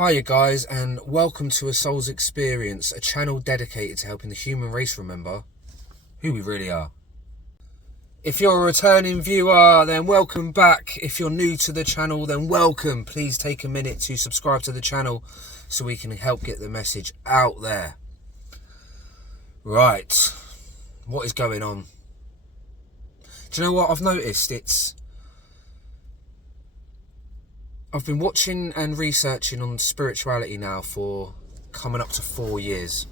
Hi you guys, and welcome to A Soul's Experience, a channel dedicated to helping the human race remember who we really are. If you're a returning viewer, then welcome back. If you're new to the channel, then welcome. Please take a minute to subscribe to the channel so we can help get the message out there. Right, what is going on? Do you know what I've noticed? I've been watching and researching on spirituality now for coming up to 4 years.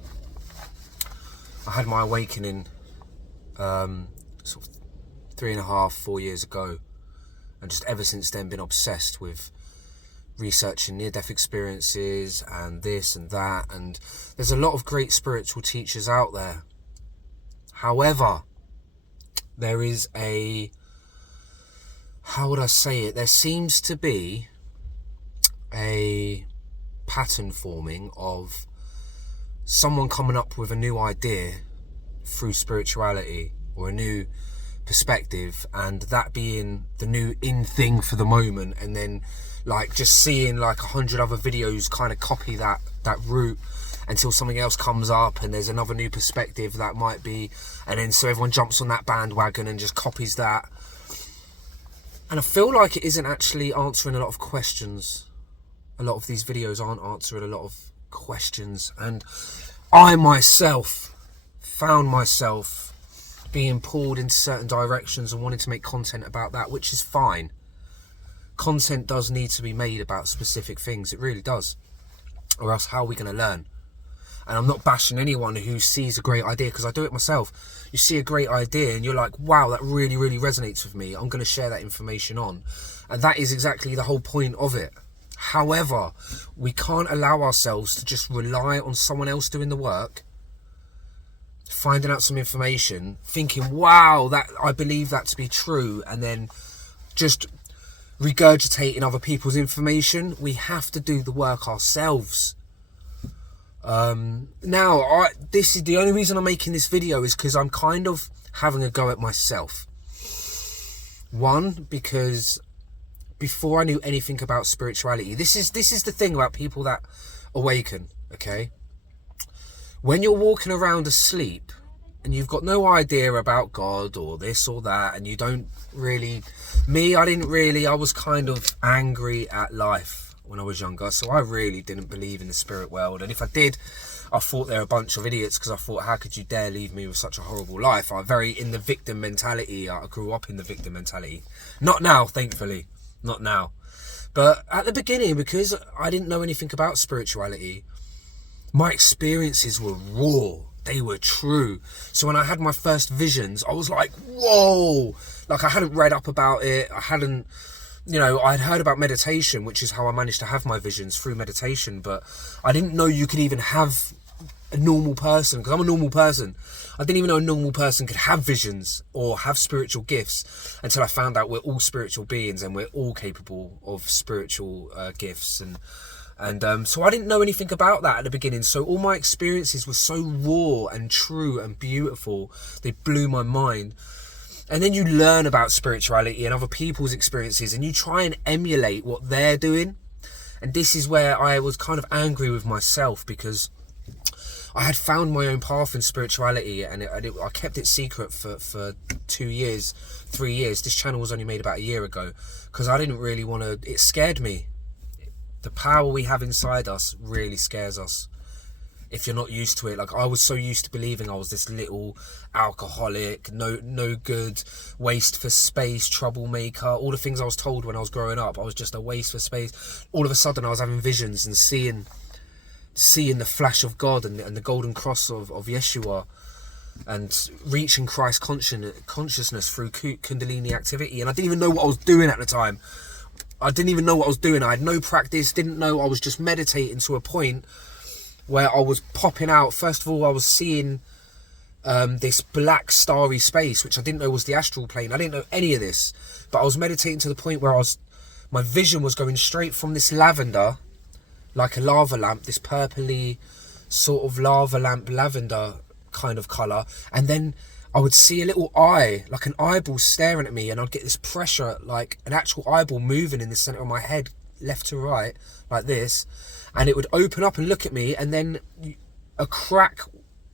I had my awakening sort of 3.5, 4 years ago, and just ever since then been obsessed with researching near-death experiences and this and that, and there's a lot of great spiritual teachers out there. However, there is there seems to be a pattern forming of someone coming up with a new idea through spirituality or a new perspective, and that being the new in thing for the moment, and then like just seeing like 100 other videos kind of copy that route until something else comes up and there's another new perspective that might be, and then so everyone jumps on that bandwagon and just copies that. And I feel like it isn't actually answering a lot of questions. A lot of these videos aren't answering a lot of questions, and I myself found myself being pulled in certain directions and wanting to make content about that, which is fine. Content does need to be made about specific things, it really does, or else how are we going to learn? And I'm not bashing anyone who sees a great idea, because I do it myself. You see a great idea and you're like, wow, that really, really resonates with me. I'm going to share that information on. And that is exactly the whole point of it. However, we can't allow ourselves to just rely on someone else doing the work, finding out some information, thinking, wow, that I believe that to be true, and then just regurgitating other people's information. We have to do the work ourselves. This is the only reason I'm making this video is because I'm kind of having a go at myself. One, because before I knew anything about spirituality, this is the thing about people that awaken, okay? When you're walking around asleep and you've got no idea about God or this or that, and you don't really, I was kind of angry at life when I was younger, so I really didn't believe in the spirit world. And if I did, I thought they were a bunch of idiots, because I thought, how could you dare leave me with such a horrible life? I'm very in the victim mentality. I grew up in the victim mentality. Not now, thankfully. Not now. But at the beginning, because I didn't know anything about spirituality, my experiences were raw. They were true. So when I had my first visions, I was like, whoa! Like, I hadn't read up about it. I'd heard about meditation, which is how I managed to have my visions, through meditation. But I didn't know you could even have a normal person, because I'm a normal person. I didn't even know a normal person could have visions or have spiritual gifts until I found out we're all spiritual beings and we're all capable of spiritual gifts. So I didn't know anything about that at the beginning. So all my experiences were so raw and true and beautiful. They blew my mind. And then you learn about spirituality and other people's experiences, and you try and emulate what they're doing. And this is where I was kind of angry with myself, because I had found my own path in spirituality, and I kept it secret for 2 years, 3 years. This channel was only made about a year ago, because I didn't really want to. It scared me. The power we have inside us really scares us if you're not used to it. Like, I was so used to believing I was this little alcoholic, no good, waste for space, troublemaker, all the things I was told when I was growing up. I was just a waste for space. All of a sudden I was having visions and seeing the flash of God and the golden cross of Yeshua, and reaching Christ consciousness through Kundalini activity. And I didn't even know what I was doing at the time. I had no practice, didn't know. I was just meditating to a point where I was popping out. First of all, I was seeing this black starry space, which I didn't know was the astral plane. I didn't know any of this, but I was meditating to the point where my vision was going straight from this lavender, like a lava lamp, this purpley sort of lava lamp lavender kind of colour, and then I would see a little eye, like an eyeball staring at me, and I'd get this pressure, like an actual eyeball moving in the centre of my head, left to right, like this. and it would open up and look at me, and then a crack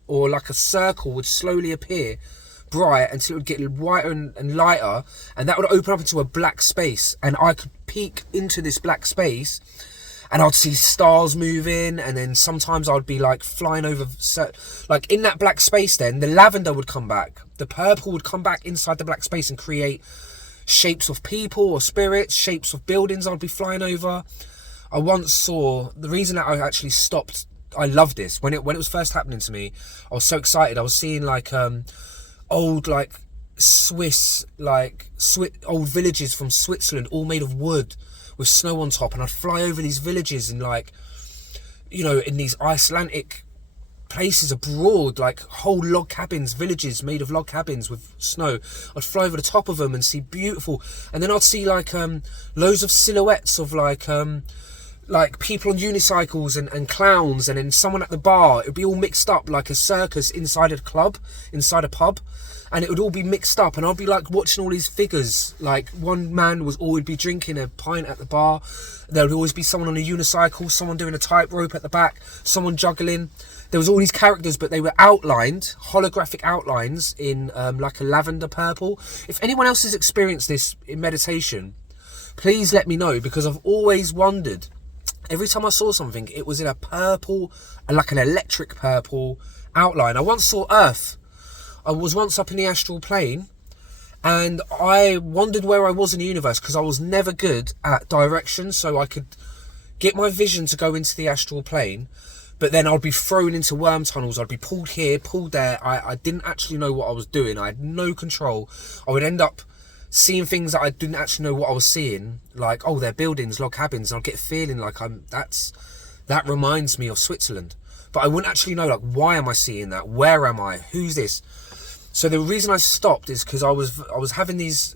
or like a circle would slowly appear, bright, until it would get whiter and lighter, and that would open up into a black space, and I could peek into this black space, and I'd see stars moving, and then sometimes I'd be like flying over, like in that black space. Then the lavender would come back, the purple would come back inside the black space and create shapes of people or spirits, shapes of buildings I'd be flying over. I once saw, the reason that I actually stopped, I loved this when it was first happening to me. I was so excited. I was seeing like old like Swiss old villages from Switzerland, all made of wood with snow on top, and I'd fly over these villages and, like, you know, in these Icelandic places abroad, like whole log cabins, villages made of log cabins with snow. I'd fly over the top of them and see beautiful, and then I'd see like loads of silhouettes of like people on unicycles and clowns, and then someone at the bar. It would be all mixed up like a circus inside a club, inside a pub, and it would all be mixed up, and I'd be like watching all these figures. Like one man was always be drinking a pint at the bar. There would always be someone on a unicycle, someone doing a tightrope at the back, someone juggling. There was all these characters, but they were outlined, holographic outlines in like a lavender purple. If anyone else has experienced this in meditation, please let me know, because I've always wondered. Every time I saw something, it was in a purple, like an electric purple outline. I once saw Earth. I was once up in the astral plane, and I wondered where I was in the universe, because I was never good at direction, so I could get my vision to go into the astral plane, but then I'd be thrown into worm tunnels. I'd be pulled here, pulled there. I didn't actually know what I was doing. I had no control. I would end up seeing things that I didn't actually know what I was seeing, like, oh, they're buildings, log cabins, and I'd get a feeling like that reminds me of Switzerland. But I wouldn't actually know, like, why am I seeing that? Where am I? Who's this? So the reason I stopped is because I was having these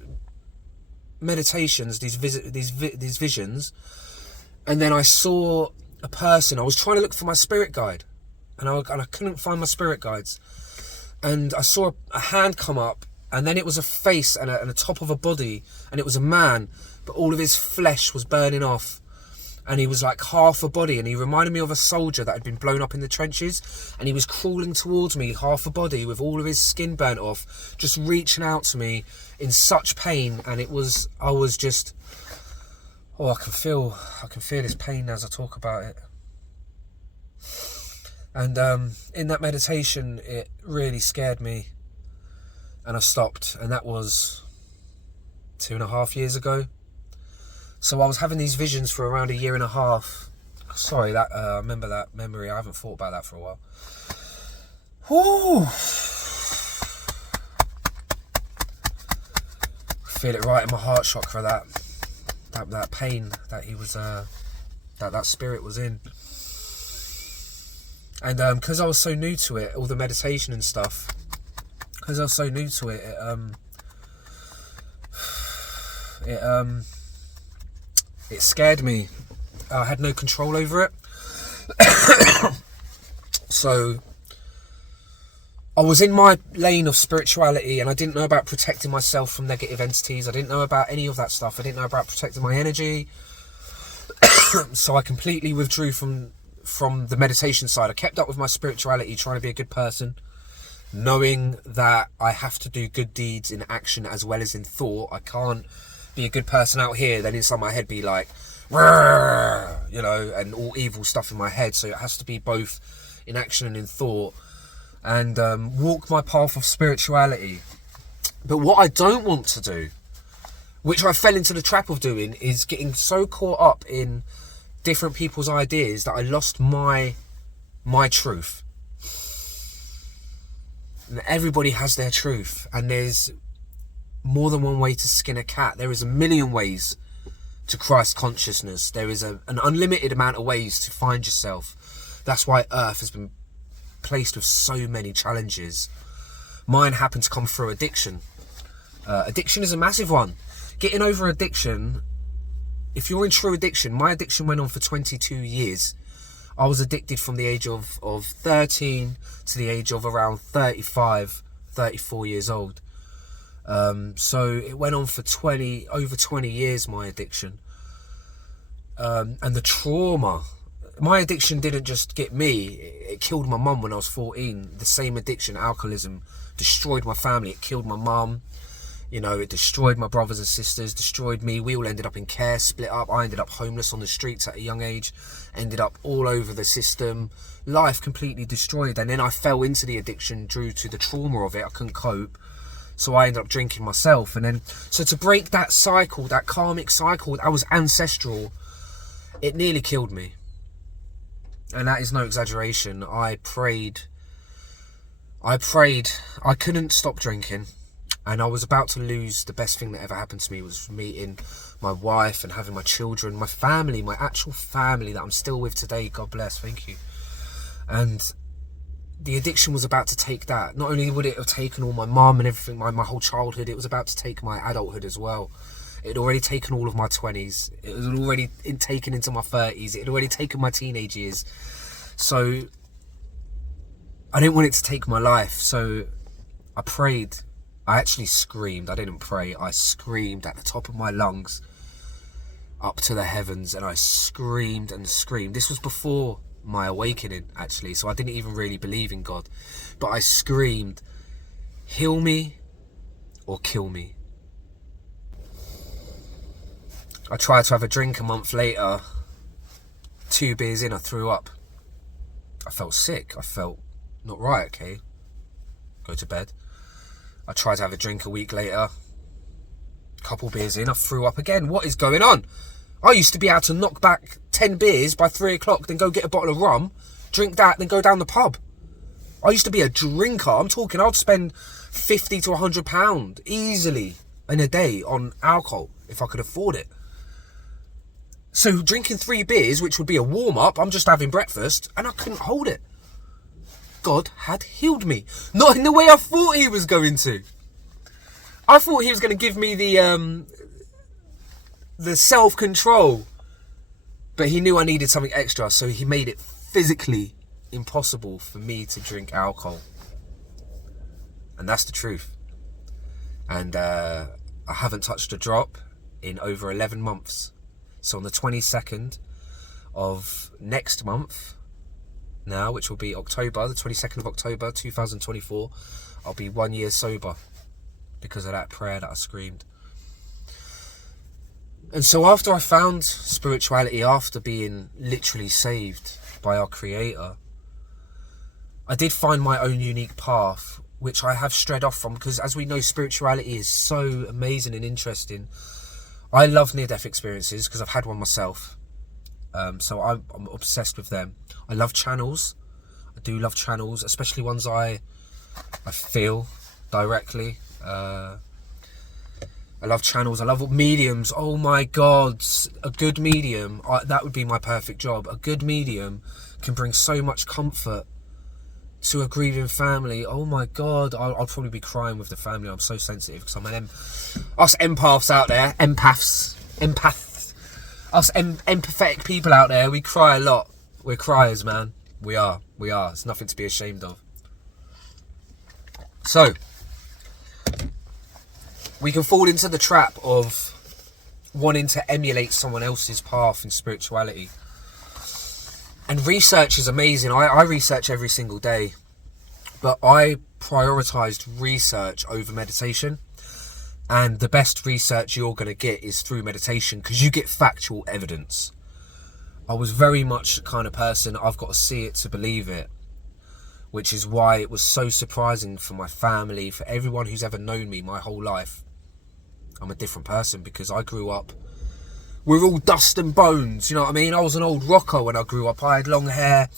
meditations, these visions, and then I saw a person. I was trying to look for my spirit guide, and I couldn't find my spirit guides. And I saw a hand come up, and then it was a face and a top of a body, and it was a man, but all of his flesh was burning off, and he was like half a body, and he reminded me of a soldier that had been blown up in the trenches, and he was crawling towards me, half a body, with all of his skin burnt off, just reaching out to me in such pain. And I was just, oh, I can feel his pain as I talk about it. And in that meditation, it really scared me, and I stopped, and that was 2.5 years ago. So I was having these visions for around 1.5 years. Sorry, that I remember that memory. I haven't thought about that for a while. Whew. Feel it right in my heart chakra, that pain that he was that spirit was in. And because I was so new to it, all the meditation and stuff, because I was so new to it, it scared me. I had no control over it. So I was in my lane of spirituality, and I didn't know about protecting myself from negative entities. I didn't know about any of that stuff. I didn't know about protecting my energy. So I completely withdrew from the meditation side. I kept up with my spirituality, trying to be a good person, knowing that I have to do good deeds in action as well as in thought. I can't be a good person out here, then inside my head be like, you know, and all evil stuff in my head. So it has to be both in action and in thought, and walk my path of spirituality. But what I don't want to do, which I fell into the trap of doing, is getting so caught up in different people's ideas that I lost my truth. And everybody has their truth, and there's more than one way to skin a cat. There is a million ways to Christ consciousness. There is an unlimited amount of ways to find yourself. That's why Earth has been placed with so many challenges. Mine happened to come through addiction. Addiction is a massive one. Getting over addiction, if you're in true addiction, my addiction went on for 22 years. I was addicted from the age of 13 to the age of around 35, 34 years old. So it went on for over 20 years, my addiction. And the trauma my addiction didn't just get me, it killed my mum when I was 14. The same addiction, alcoholism, destroyed my family. It killed my mum. You know, it destroyed my brothers and sisters, destroyed me. We all ended up in care, split up. I ended up homeless on the streets at a young age, ended up all over the system. Life completely destroyed. And then I fell into the addiction due to the trauma of it. I couldn't cope. So I ended up drinking myself. And then, so to break that cycle, that karmic cycle that was ancestral, it nearly killed me. And that is no exaggeration. I prayed. I couldn't stop drinking. And I was about to lose the best thing that ever happened to me, was meeting my wife and having my children, my family, my actual family that I'm still with today. God bless, thank you. And the addiction was about to take that. Not only would it have taken all my mum and everything, my whole childhood, it was about to take my adulthood as well. It had already taken all of my 20s. It was already taken into my 30s. It had already taken my teenage years. So I didn't want it to take my life. So I prayed. I actually screamed. I didn't pray. I screamed at the top of my lungs up to the heavens, and I screamed and screamed. This was before my awakening, actually, so I didn't even really believe in God. But I screamed, heal me or kill me. I tried to have a drink a month later. 2 beers in, I threw up. I felt sick. I felt not right, okay? Go to bed. I tried to have a drink a week later. Couple beers in, I threw up again. What is going on? I used to be able to knock back 10 beers by 3 o'clock, then go get a bottle of rum, drink that, then go down the pub. I used to be a drinker. I'm talking, I'd spend £50 to £100 easily in a day on alcohol if I could afford it. So drinking 3 beers, which would be a warm-up, I'm just having breakfast, and I couldn't hold it. God had healed me. Not in the way I thought he was going to. I thought he was going to give me the self-control. But he knew I needed something extra, so he made it physically impossible for me to drink alcohol. And that's the truth. And I haven't touched a drop in over 11 months. So on the 22nd of next month now, which will be October, the 22nd of October 2024, I'll be 1 year sober because of that prayer that I screamed. And so after I found spirituality, after being literally saved by our Creator, I did find my own unique path, which I have strayed off from, because as we know, spirituality is so amazing and interesting. I love near-death experiences because I've had one myself. So I'm obsessed with them. I love channels. I do love channels, especially ones I feel directly. I love channels. I love mediums. Oh my God, a good medium. That would be my perfect job. A good medium can bring so much comfort to a grieving family. Oh my God, I'll probably be crying with the family. I'm so sensitive because I'm us empaths out there, empaths, us empathetic people out there, we cry a lot. We're criers, man. We are. It's nothing to be ashamed of. So we can fall into the trap of wanting to emulate someone else's path in spirituality. And research is amazing. I research every single day, but I prioritized research over meditation. And the best research you're going to get is through meditation, because you get factual evidence. I was very much the kind of person, I've got to see it to believe it, which is why it was so surprising for my family, for everyone who's ever known me my whole life. I'm a different person because I grew up, we're all dust and bones, you know what I mean? I was an old rocker when I grew up. I had long hair.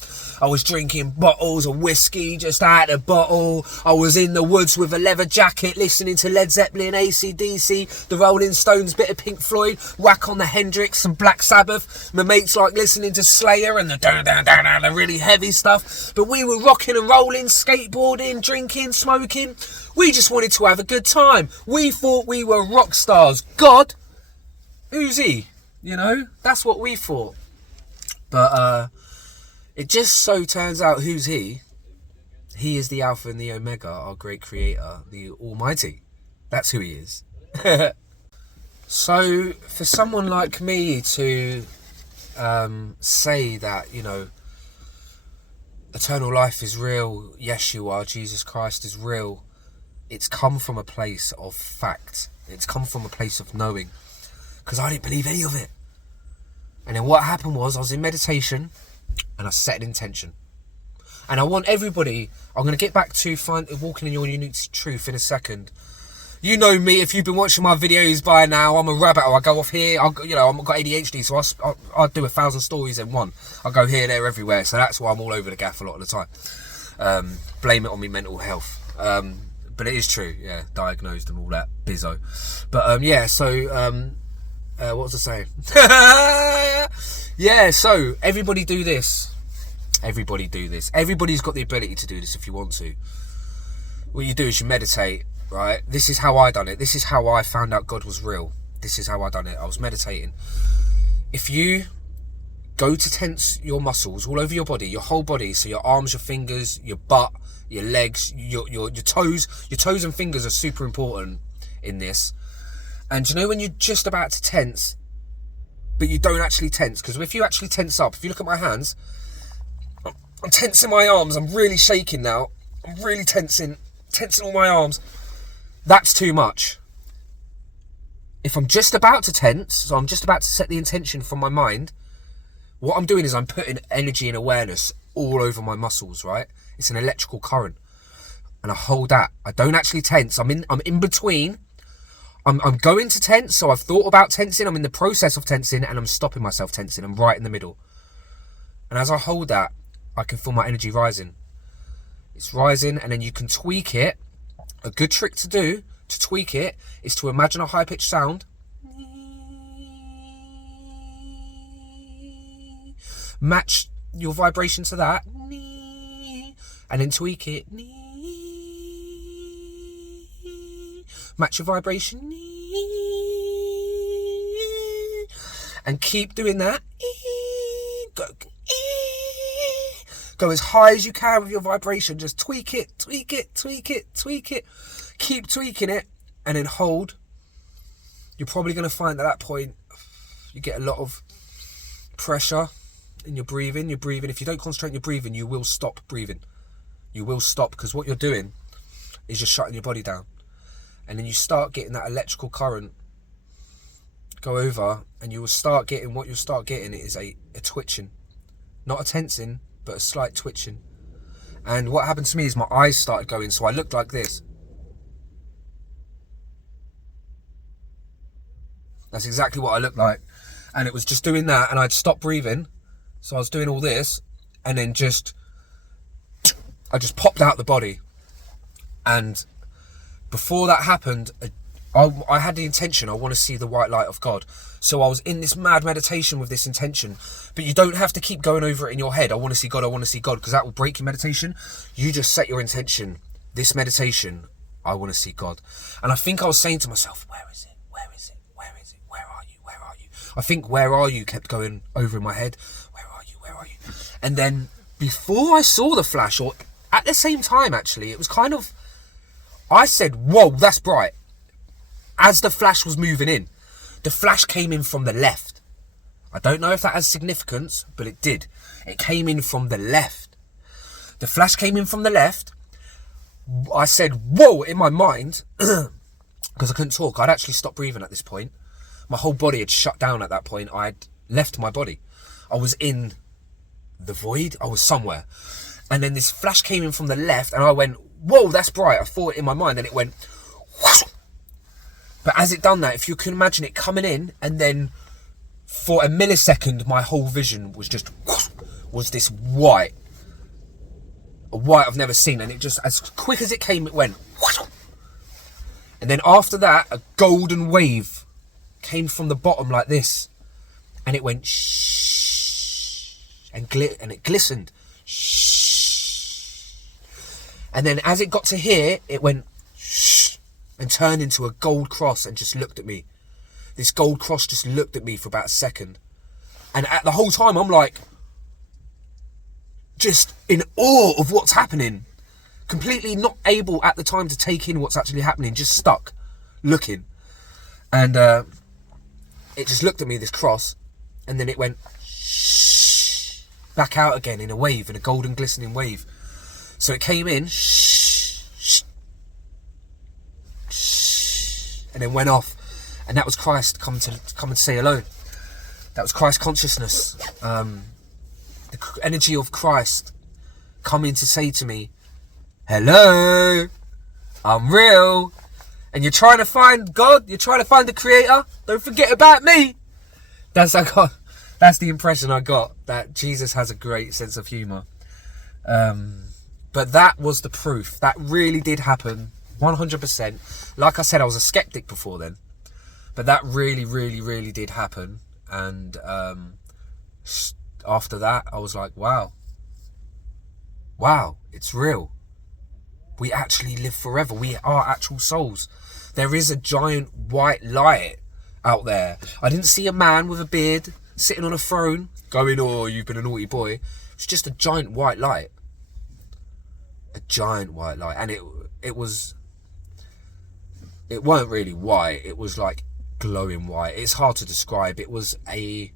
I was drinking bottles of whiskey just out of the bottle. I was in the woods with a leather jacket listening to Led Zeppelin, AC/DC, the Rolling Stones, bit of Pink Floyd, whack on the Hendrix and Black Sabbath. My mates like listening to Slayer and the really heavy stuff. But we were rocking and rolling, skateboarding, drinking, smoking. We just wanted to have a good time. We thought we were rock stars. God, who's he? You know, that's what we thought. But it just so turns out, who's he? He is the Alpha and the Omega, our great creator, the Almighty. That's who he is. So for someone like me to say that, you know, eternal life is real, Yeshua, Jesus Christ is real, it's come from a place of fact. It's come from a place of knowing. Because I didn't believe any of it. And then what happened was, I was in meditation and I set an intention. And I want everybody, I'm going to get back to walking in your unique truth in a second. You know me, if you've been watching my videos by now, I'm a rabbit. I go off here, I've got ADHD, so I do 1,000 stories in one. I go here, there, everywhere. So that's why I'm all over the gaff a lot of the time. Blame it on me mental health. But it is true, yeah, diagnosed and all that bizzo. But yeah, so what was I saying? Yeah, so everybody do this. Everybody do this. Everybody's got the ability to do this if you want to. What you do is you meditate, right? This is how I done it. This is how I found out God was real. This is how I done it. I was meditating. If you go to tense your muscles all over your body, your whole body, so your arms, your fingers, your butt, your legs, your toes and fingers are super important in this. And you know when you're just about to tense, but you don't actually tense? Because if you actually tense up, if you look at my hands, I'm tensing my arms, I'm really shaking now. I'm really tensing all my arms. That's too much. If I'm just about to tense, so I'm just about to set the intention from my mind, what I'm doing is I'm putting energy and awareness all over my muscles, right? It's an electrical current. And I hold that. I don't actually tense. I'm in between. I'm going to tense, so I've thought about tensing. I'm in the process of tensing, and I'm stopping myself tensing. I'm right in the middle. And as I hold that, I can feel my energy rising. It's rising, and then you can tweak it. A good trick to do, to tweak it, is to imagine a high-pitched sound. Match your vibration to that. And then tweak it. Match your vibration. And keep doing that. Go as high as you can with your vibration. Just tweak it, tweak it, tweak it, tweak it. Keep tweaking it. And then hold. You're probably going to find at that point you get a lot of pressure in your breathing. If you don't concentrate on your breathing, you will stop breathing. You will stop, because what you're doing is just shutting your body down. And then you start getting that electrical current go over, and you will start getting, what you'll start getting is a twitching. Not a tensing, but a slight twitching. And what happened to me is my eyes started going, so I looked like this. That's exactly what I looked like. And it was just doing that, and I'd stopped breathing. So I was doing all this, and then I just popped out the body. And before that happened, I had the intention, I want to see the white light of God. So I was in this mad meditation with this intention. But you don't have to keep going over it in your head. I want to see God, because that will break your meditation. You just set your intention. This meditation, I want to see God. And I think I was saying to myself, where is it? Where is it? Where is it? Where are you? Where are you? I think where are you kept going over in my head. Where are you? Where are you? And then before I saw the flash, or at the same time actually, it was kind of, I said, whoa, that's bright. As the flash was moving in, the flash came in from the left. I don't know if that has significance, but it did. It came in from the left. The flash came in from the left. I said, whoa, in my mind, because I couldn't talk. I'd actually stopped breathing at this point. My whole body had shut down at that point. I'd left my body. I was in the void. I was somewhere. And then this flash came in from the left, and I went, whoa, that's bright. I thought it in my mind, and it went whoosh. But as it done that, if you can imagine it coming in, and then for a millisecond, my whole vision was just whoosh, was this white. A white I've never seen, and it just, as quick as it came, it went whoosh. And then after that, a golden wave came from the bottom like this, and it went shh, and it glistened. Shh. And then as it got to here, it went shh, and turned into a gold cross and just looked at me. This gold cross just looked at me for about a second. And at the whole time, I'm like, just in awe of what's happening. Completely not able at the time to take in what's actually happening, just stuck, looking. And it just looked at me, this cross, and then it went shh. back out again in a wave, in a golden glistening wave. So it came in, and then went off, and that was Christ come and say hello. That was Christ consciousness, the energy of Christ coming to say to me, hello, I'm real. And you're trying to find God, you're trying to find the Creator, don't forget about me. That's the impression I got, that Jesus has a great sense of humour. But that was the proof. That really did happen, 100%. Like I said, I was a skeptic before then. But that really, really, really did happen. And after that, I was like, wow, it's real. We actually live forever. We are actual souls. There is a giant white light out there. I didn't see a man with a beard sitting on a throne going, oh, you've been a naughty boy. It's just a giant white light. A giant white light. And it weren't really white. It was like glowing white. It's hard to describe. It was like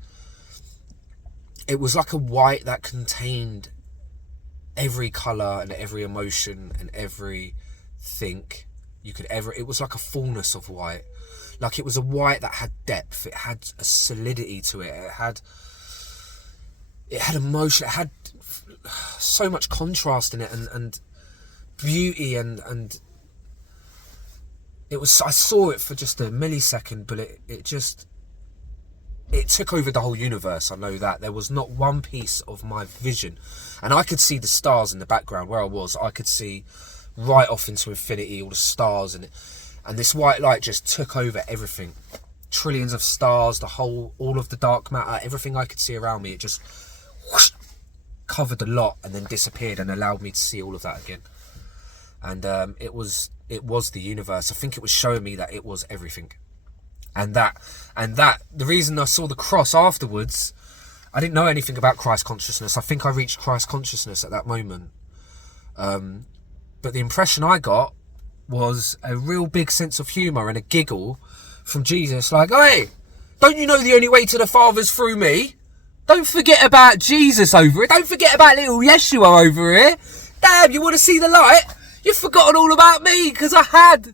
a white that contained every colour and every emotion and everything you could ever. It was like a fullness of white. Like it was a white that had depth. It had a solidity to it. It had emotion. It had so much contrast in it and beauty and it was. I saw it for just a millisecond, but it took over the whole universe. I know that. There was not one piece of my vision. And I could see the stars in the background where I was. I could see right off into infinity, all the stars. And this white light just took over everything. Trillions of stars, all of the dark matter, everything I could see around me. It just whoosh, covered the lot and then disappeared and allowed me to see all of that again. And it was the universe. I think it was showing me that it was everything. And that the reason I saw the cross afterwards, I didn't know anything about Christ consciousness. I think I reached Christ consciousness at that moment. But the impression I got was a real big sense of humour and a giggle from Jesus, like, hey, don't you know the only way to the Father's through me? Don't forget about Jesus over here. Don't forget about little Yeshua over here. Damn, you want to see the light? You've forgotten all about me, because I'd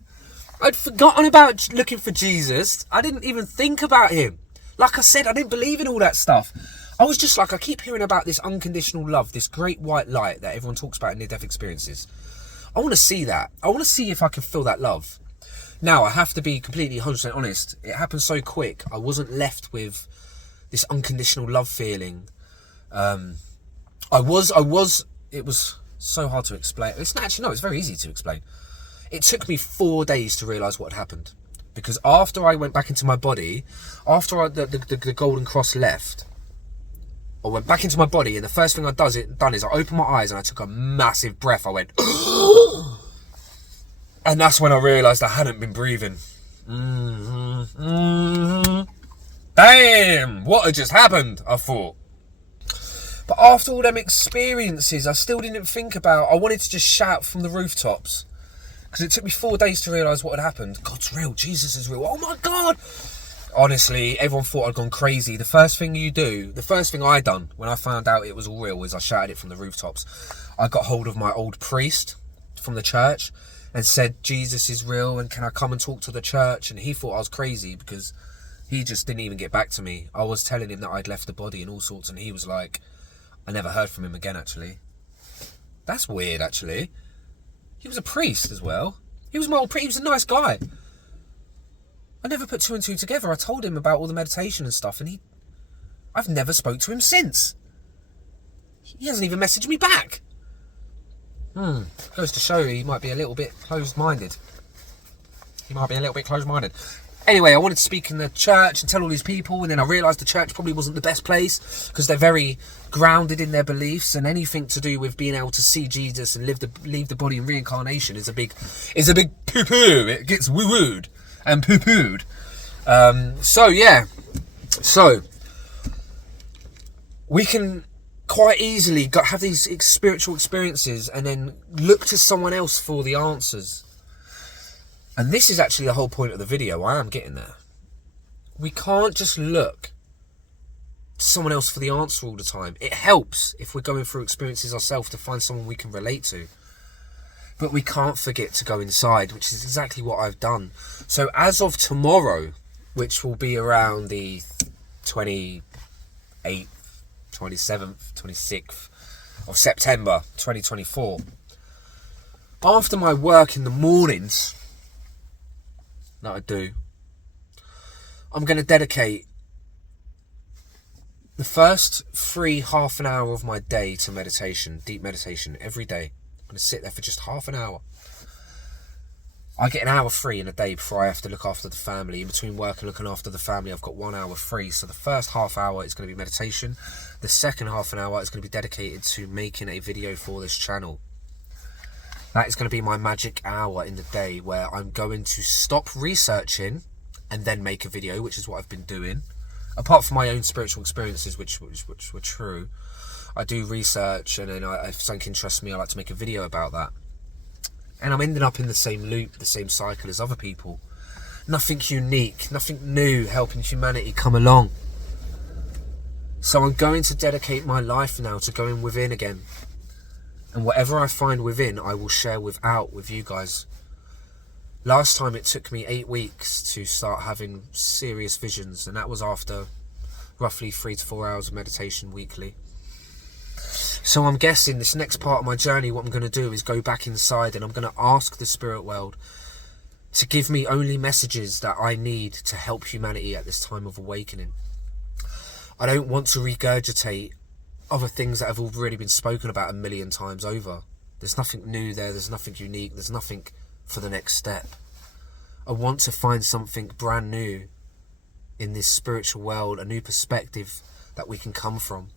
forgotten about looking for Jesus. I didn't even think about him. Like I said, I didn't believe in all that stuff. I was just like, I keep hearing about this unconditional love, this great white light that everyone talks about in near-death experiences. I want to see that. I want to see if I can feel that love. Now, I have to be completely 100% honest. It happened so quick. I wasn't left with this unconditional love feeling. It was so hard to explain. It's very easy to explain. It took me 4 days to realise what had happened. Because after I went back into my body, after the Golden Cross left, I went back into my body, and the first thing I'd done is I opened my eyes and I took a massive breath. I went, and that's when I realised I hadn't been breathing. Damn, what had just happened, I thought. But after all them experiences, I still didn't think about, I wanted to just shout from the rooftops. Because it took me 4 days to realise what had happened. God's real, Jesus is real, oh my God. Honestly, everyone thought I'd gone crazy. The first thing I done when I found out it was all real was I shouted it from the rooftops. I got hold of my old priest from the church and said, Jesus is real and can I come and talk to the church? And he thought I was crazy because he just didn't even get back to me. I was telling him that I'd left the body and all sorts, and he was like, I never heard from him again, actually. That's weird, actually. He was a priest as well. He was my old priest. He was a nice guy. I never put two and two together. I told him about all the meditation and stuff, and I've never spoke to him since. He hasn't even messaged me back. Goes to show he might be a little bit closed-minded. Anyway, I wanted to speak in the church and tell all these people, and then I realised the church probably wasn't the best place because they're very grounded in their beliefs, and anything to do with being able to see Jesus and leave the body in reincarnation is a big poo-poo. It gets woo-wooed and poo-pooed. So we can quite easily have these spiritual experiences and then look to someone else for the answers. And this is actually the whole point of the video. I am getting there. We can't just look someone else for the answer all the time. It helps if we're going through experiences ourselves to find someone we can relate to. But we can't forget to go inside, which is exactly what I've done. So as of tomorrow, which will be around the 28th, 27th, 26th of September 2024, after my work in the mornings that I do, I'm going to dedicate the first free half an hour of my day to meditation, deep meditation, every day. I'm going to sit there for just half an hour. I get an hour free in a day before I have to look after the family. In between work and looking after the family, I've got 1 hour free. So the first half hour is going to be meditation. The second half an hour is going to be dedicated to making a video for this channel. That is going to be my magic hour in the day, where I'm going to stop researching and then make a video, which is what I've been doing. Apart from my own spiritual experiences, which were true, I do research, and then if something interests me, I like to make a video about that. And I'm ending up in the same loop, the same cycle as other people. Nothing unique, nothing new helping humanity come along. So I'm going to dedicate my life now to going within again. And whatever I find within, I will share with you guys. Last time it took me 8 weeks to start having serious visions, and that was after roughly 3 to 4 hours of meditation weekly. So I'm guessing this next part of my journey, what I'm going to do is go back inside, and I'm going to ask the spirit world to give me only messages that I need to help humanity at this time of awakening. I don't want to regurgitate other things that have already been spoken about a million times over. There's nothing new there, there's nothing unique, there's nothing for the next step. I want to find something brand new in this spiritual world, a new perspective that we can come from.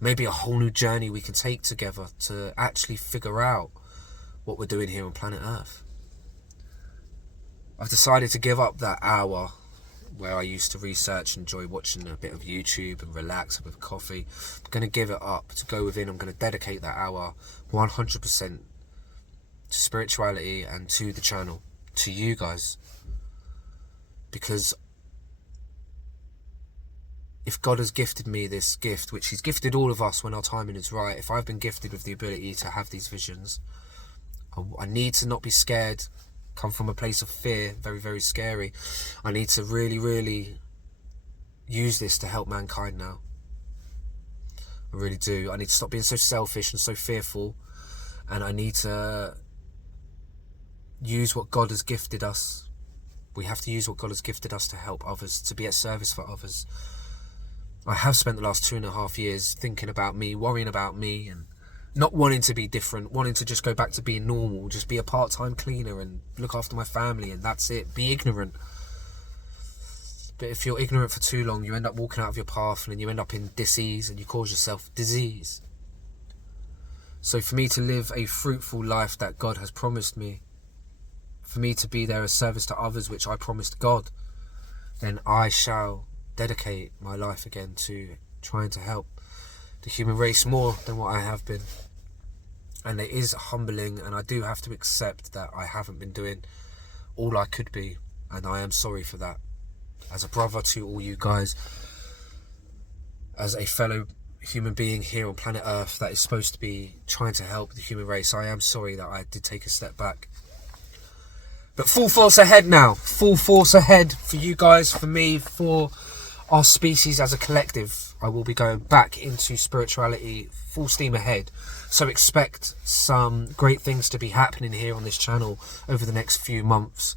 Maybe a whole new journey we can take together to actually figure out what we're doing here on planet Earth. I've decided to give up that hour where I used to research and enjoy watching a bit of YouTube and relax with coffee. I'm going to give it up to go within. I'm going to dedicate that hour 100% to spirituality and to the channel, to you guys. Because if God has gifted me this gift, which he's gifted all of us when our timing is right, if I've been gifted with the ability to have these visions, I need to not be scared, come from a place of fear, very, very scary. I need to really, really use this to help mankind now. I really do. I need to stop being so selfish and so fearful, and I need to use what God has gifted us. We have to use what God has gifted us to help others, to be at service for others. I have spent the last 2.5 years thinking about me, worrying about me, and not wanting to be different, wanting to just go back to being normal, just be a part-time cleaner and look after my family, and that's it. Be ignorant. But if you're ignorant for too long, you end up walking out of your path, and then you end up in disease, and you cause yourself disease. So for me to live a fruitful life that God has promised me, for me to be there as service to others, which I promised God, then I shall dedicate my life again to trying to help the human race more than what I have been. And it is humbling, and I do have to accept that I haven't been doing all I could be, and I am sorry for that. As a brother to all you guys, as a fellow human being here on planet Earth that is supposed to be trying to help the human race, I am sorry that I did take a step back. But full force ahead now. Full force ahead for you guys, for me, for our species as a collective. I will be going back into spirituality full steam ahead. So expect some great things to be happening here on this channel over the next few months.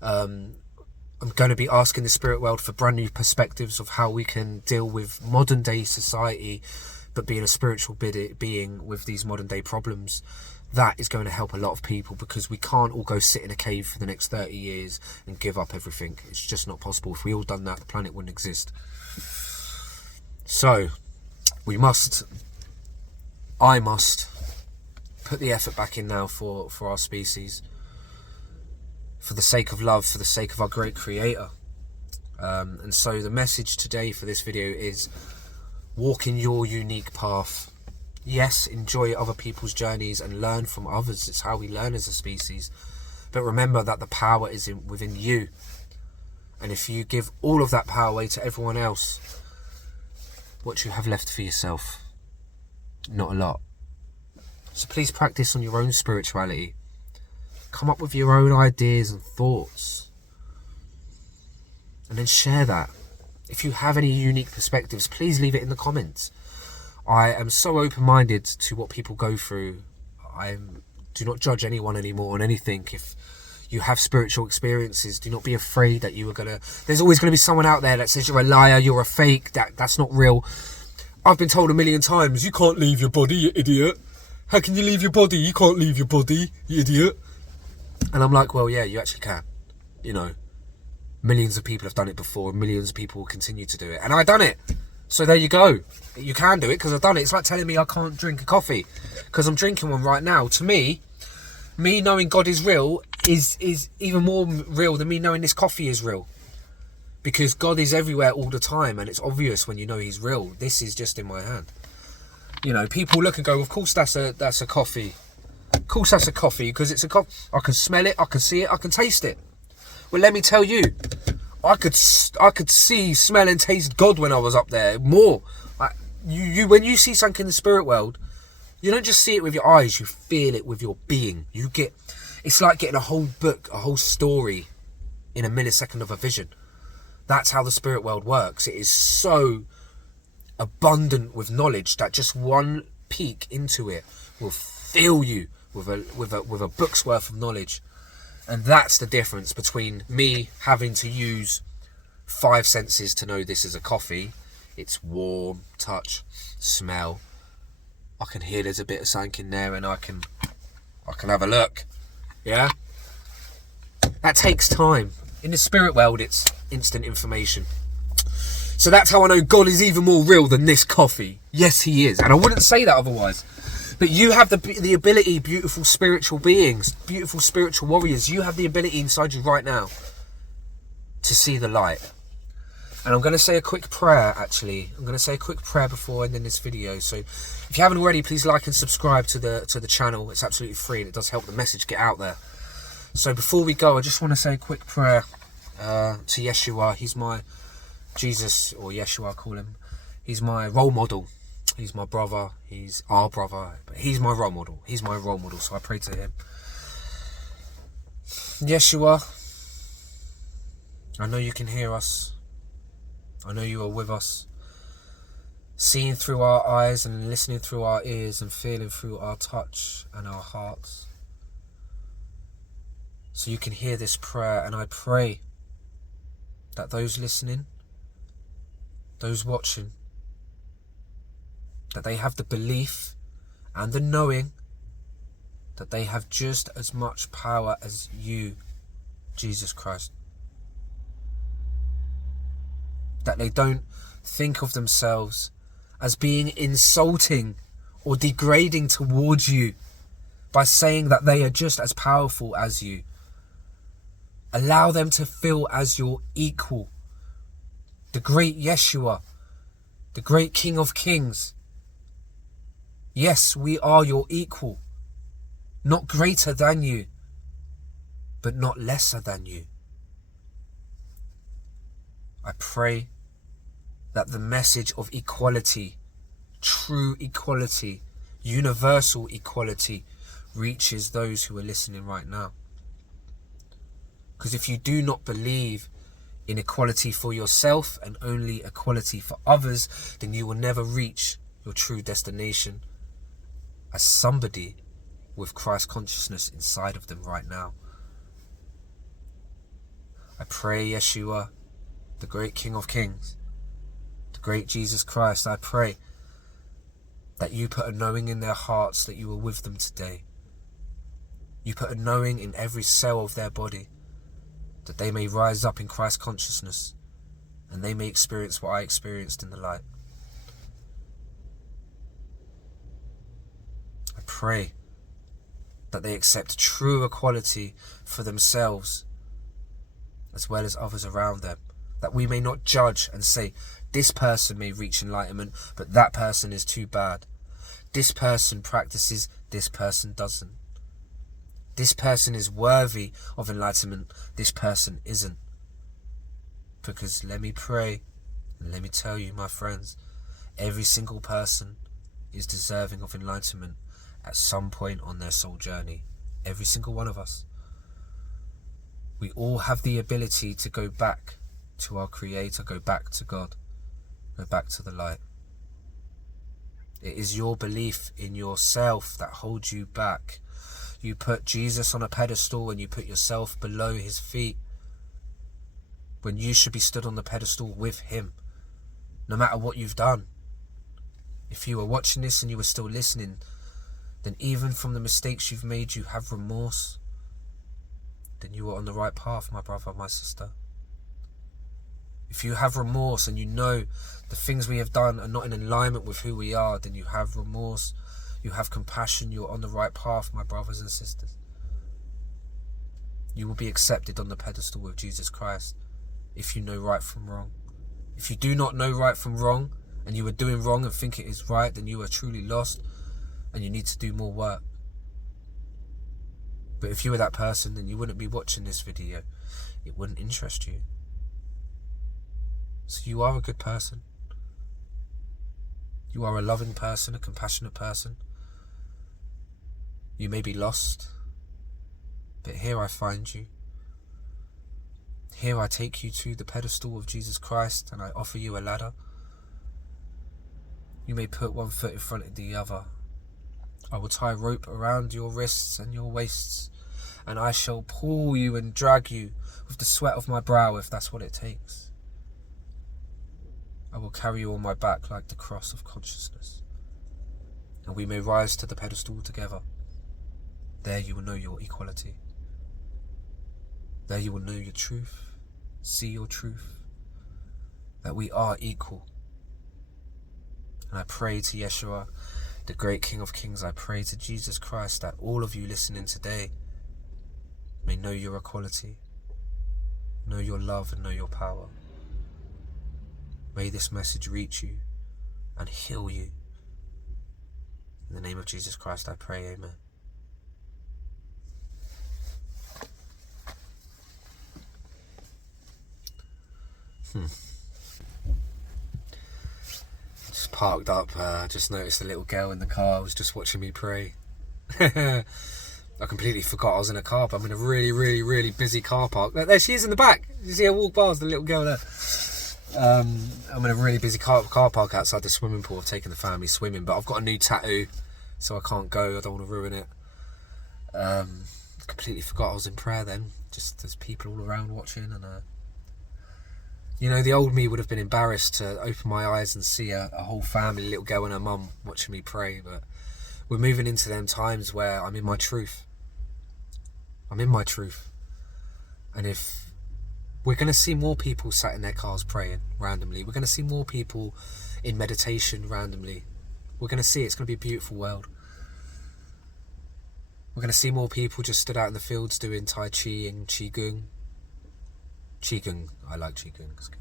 I'm going to be asking the spirit world for brand new perspectives of how we can deal with modern day society, but being a spiritual being with these modern day problems. That is going to help a lot of people, because we can't all go sit in a cave for the next 30 years and give up everything. It's just not possible. If we all done that, the planet wouldn't exist. So I must put the effort back in now for our species, for the sake of love, for the sake of our great creator. And so the message today for this video is walk in your unique path. Yes, enjoy other people's journeys and learn from others. It's how we learn as a species. But remember that the power is within you. And if you give all of that power away to everyone else, what you have left for yourself. Not a lot. So please practice on your own spirituality. Come up with your own ideas and thoughts. And then share that. If you have any unique perspectives, please leave it in the comments. I am so open-minded to what people go through. I do not judge anyone anymore on anything. If you have spiritual experiences, do not be afraid that you are going to... There's always going to be someone out there that says you're a liar, you're a fake, that's not real. I've been told a million times, you can't leave your body, you idiot. How can you leave your body? You can't leave your body, you idiot. And I'm like, well, yeah, you actually can. You know, millions of people have done it before, and millions of people will continue to do it. And I've done it. So there you go. You can do it because I've done it. It's like telling me I can't drink a coffee because I'm drinking one right now. To me knowing God is real is even more real than me knowing this coffee is real. Because God is everywhere all the time, and it's obvious when you know he's real. This is just in my hand. You know, people look and go, of course that's a coffee. Of course that's a coffee, because it's a coffee. I can smell it, I can see it, I can taste it. Well, let me tell you, I could see, smell and taste God when I was up there more. When you see something in the spirit world, you don't just see it with your eyes, you feel it with your being. It's like getting a whole book, a whole story in a millisecond of a vision. That's how the spirit world works. It is so abundant with knowledge that just one peek into it will fill you with a book's worth of knowledge. And that's the difference between me having to use 5 senses to know this is a coffee. It's warm, touch, smell. I can hear there's a bit of something in there, and I can have a look. Yeah? That takes time. In the spirit world, it's instant information. So that's how I know God is even more real than this coffee. Yes, he is. And I wouldn't say that otherwise. But you have the ability, beautiful spiritual beings, beautiful spiritual warriors. You have the ability inside you right now to see the light. And I'm going to say a quick prayer, actually. I'm going to say a quick prayer before ending this video. So if you haven't already, please like and subscribe to the channel. It's absolutely free, and it does help the message get out there. So before we go, I just want to say a quick prayer to Yeshua. He's my Jesus, or Yeshua, I call him. He's my role model. He's my brother. He's our brother. But he's my role model. He's my role model. So I pray to him. Yeshua, I know you can hear us. I know you are with us. Seeing through our eyes and listening through our ears and feeling through our touch and our hearts. So you can hear this prayer, and I pray that those listening, those watching, that they have the belief and the knowing that they have just as much power as you, Jesus Christ. That they don't think of themselves as being insulting or degrading towards you by saying that they are just as powerful as you. Allow them to feel as your equal. The great Yeshua, the great King of Kings. Yes, we are your equal. Not greater than you, but not lesser than you. I pray that the message of equality, true equality, universal equality, reaches those who are listening right now. Because if you do not believe in equality for yourself and only equality for others, then you will never reach your true destination as somebody with Christ consciousness inside of them right now. I pray, Yeshua, the great King of Kings, the great Jesus Christ, I pray that you put a knowing in their hearts that you are with them today. You put a knowing in every cell of their body, that they may rise up in Christ consciousness and they may experience what I experienced in the light. I pray that they accept true equality for themselves as well as others around them, that we may not judge and say, this person may reach enlightenment, but that person is too bad. This person practices, this person doesn't. This person is worthy of enlightenment, this person isn't. Because let me pray, and let me tell you, my friends, Every single person is deserving of enlightenment at some point on their soul journey. Every single one of us. We all have the ability to go back to our Creator, go back to God, go back to the light. It is your belief in yourself that holds you back. You put Jesus on a pedestal and you put yourself below his feet, when you should be stood on the pedestal with him, no matter what you've done. If you were watching this and you were still listening, then even from the mistakes you've made, you have remorse, then you are on the right path, my brother, my sister. If you have remorse and you know the things we have done are not in alignment with who we are, then you have remorse, you have compassion, you're on the right path, my brothers and sisters. You will be accepted on the pedestal with Jesus Christ if you know right from wrong. If you do not know right from wrong, and you are doing wrong and think it is right, then you are truly lost and you need to do more work. But if you were that person, then you wouldn't be watching this video. It wouldn't interest you. So you are a good person. You are a loving person, a compassionate person. You may be lost, but here I find you. Here I take you to the pedestal of Jesus Christ and I offer you a ladder. You may put one foot in front of the other. I will tie a rope around your wrists and your waists, and I shall pull you and drag you with the sweat of my brow if that's what it takes. I will carry you on my back like the cross of consciousness, and we may rise to the pedestal together. There you will know your equality. There you will know your truth, see your truth, that we are equal. And I pray to Yeshua, the great King of Kings, I pray to Jesus Christ that all of you listening today may know your equality, know your love and know your power. May this message reach you and heal you. In the name of Jesus Christ I pray, amen. Just parked up, just noticed a little girl in the car was just watching me pray. I completely forgot I was in a car, but I'm in a really busy car park. There she is in the back. You see her walk past, the little girl there. I'm in a really busy car park outside the swimming pool. I've taken the family swimming, but I've got a new tattoo, so I can't go. I don't want to ruin it. Completely forgot I was in prayer then. Just there's people all around watching, and you know, the old me would have been embarrassed to open my eyes and see a whole family, a little girl and her mum watching me pray. But we're moving into them times where I'm in my truth. I'm in my truth. And if we're going to see more people sat in their cars praying randomly, we're going to see more people in meditation randomly. We're going to see it's going to be a beautiful world. We're going to see more people just stood out in the fields doing Tai Chi and Qigong. Qigong, I like Qigong, it's good.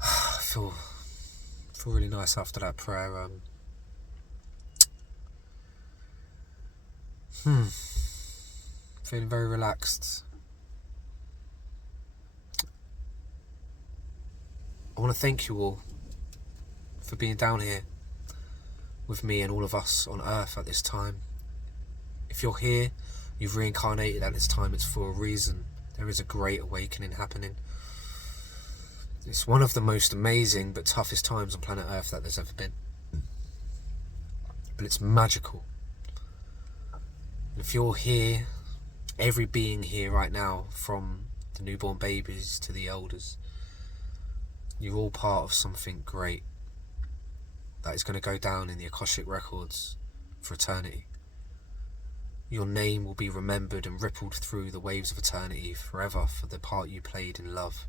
I feel really nice after that prayer. Feeling very relaxed. I want to thank you all for being down here with me and all of us on earth at this time. If you're here, you've reincarnated at this time, it's for a reason. There is a great awakening happening. It's one of the most amazing but toughest times on planet Earth that there's ever been. But it's magical. And if you're here, every being here right now, from the newborn babies to the elders, you're all part of something great that is going to go down in the Akashic records for eternity. Your name will be remembered and rippled through the waves of eternity forever for the part you played in love.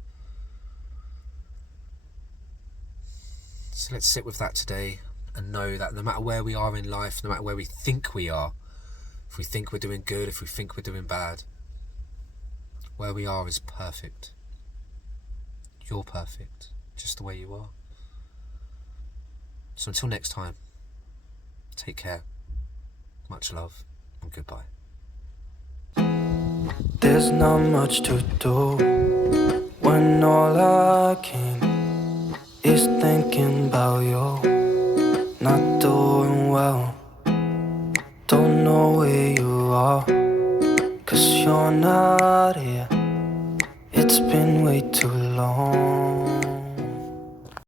So let's sit with that today and know that no matter where we are in life, no matter where we think we are, if we think we're doing good, if we think we're doing bad, where we are is perfect. You're perfect, just the way you are. So until next time, take care, much love, and goodbye. There's not much to do when all I came is thinking about you, not doing well. Don't know where you are, 'cause you're not here.